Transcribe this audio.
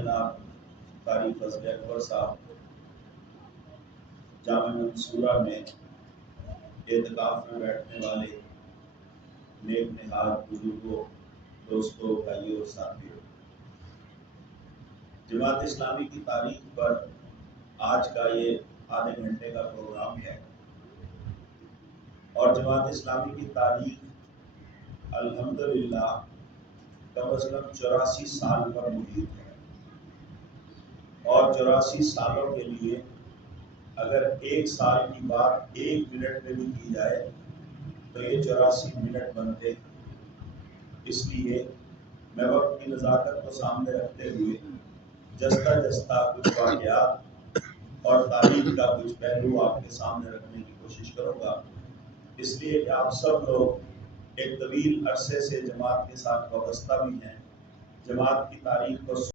جناب قاری فضل اکبر صاحب جامع منصورہ میں اعتکاف میں بیٹھنے والے نیک نہاد بزرگوں، دوستوں، بھائیوں اور ساتھیوں، جماعت اسلامی کی تاریخ پر آج کا یہ آدھے گھنٹے کا پروگرام ہے، اور جماعت اسلامی کی تاریخ الحمدللہ کم از کم 84 سال پر محیط ہے، اور 84 سالوں کے لیے اگر ایک سال کی بات 1 منٹ میں بھی کی جائے تو یہ 84 منٹ بنتے ہیں۔ اس لیے میں وقت کی نزاکت کو سامنے رکھتے ہوئے جستا جستا کچھ واقعات اور تاریخ کا کچھ پہلو آپ کے سامنے رکھنے کی کوشش کروں گا، اس لیے کہ آپ سب لوگ ایک طویل عرصے سے جماعت کے ساتھ وابستہ بھی ہیں، جماعت کی تاریخ کو